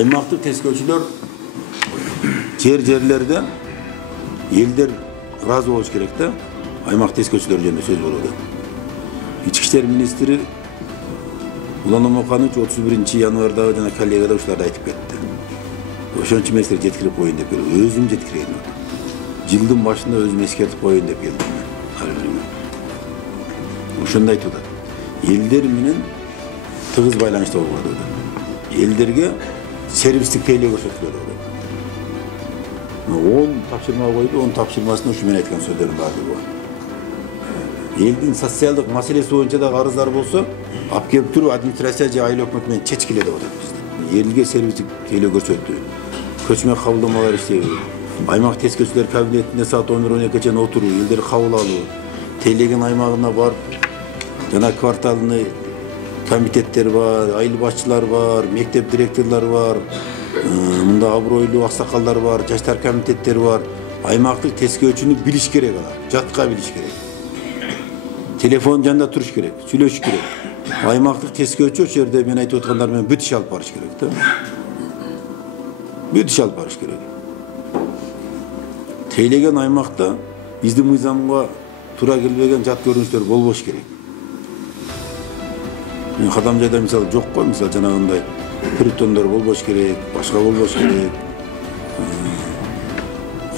Аймактык тескөөчүлөр жерлерде элдер ыраазы болуш керек да. Аймак тескөөчүлөр жөнүндө сөз болууда. Ички иштер министри Улан Омоканович 31 январда жана коллегада ушуларды айтып кетти. Ошончу меселер жеткирип коюн деп келди. Өзүм жеткирейин. Жылдын башында өзүм эскертип коюн деп келдим. Ошондой айтып атат. Элдер менен тыгыз байланышта болуп атат. Элдерге сервистик тейлөө көрсөтүлөт. 10 тапшырма койду, 10 тапшырмасына ушу мен айткан сөздөрдүн баардыгы бар. Элдин социалдык маселеси боюнча да карыздар болсо, алып келип туруп администрация же айыл өкмөтү менен чечкиле деп атат бизде. Элге сервистик тейлөө көрсөттү. Көчмө кабылдамалар иштеби. Аймак тескөөчүлөр кабинетинде саат 11-12 чейин отуруу, элдерди кабыл алуу, тейлеген аймагына барып, жана кварталный комитеттер бар, айыл башчылар бар, мектеп директорлору бар, мында абройлуу аксакалдар бар, жаштар комитеттери бар. Аймактык тескөөчүнү билиш керек алар, жатка билиш керек. Телефон жанында туруш керек, сүйлөшүш керек. Аймактык тескөөчү ошол жерде мен айтып аткандар менен бүт иш алып барыш керек да. Бүт иш алып барыш керек. Тейлеген аймакта биздин мыйзамга туура келбеген жат көрүнүштөр болбош керек. Кадам жайда мисалы жок го, мисалы жанагындай притондор болбош керек, башка болбош керек.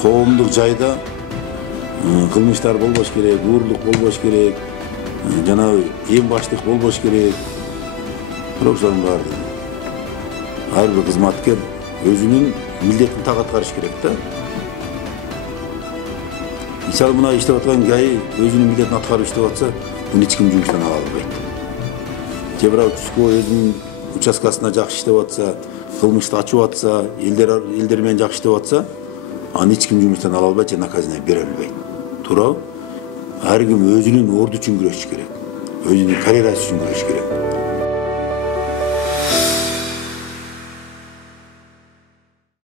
Коомдук жайда кылмыштар болбош керек, уурлук болбош керек, жана эң баштык болбош керек. Бирок ошонун баардыгы ар бир кызматкер өзүнүн милдетин так аткарыш керек да. Мисалы мына иштеп аткан ГАИ өзүнүн милдетин аткарып иштеп атса, муну эч ким жумуштан ала албайт. Же бирок участковый өзүнүн участкасына жакшы иштеп атса, кылмышты ачып атса, элдер менен жакшы иштеп атса, аны эч ким жумуштан ала албайт же наказание бере албайт. Туура? Ар ким өзүнүн орду үчүн күрөшүш керек. Өзүнүн карьерасы үчүн күрөшүш керек.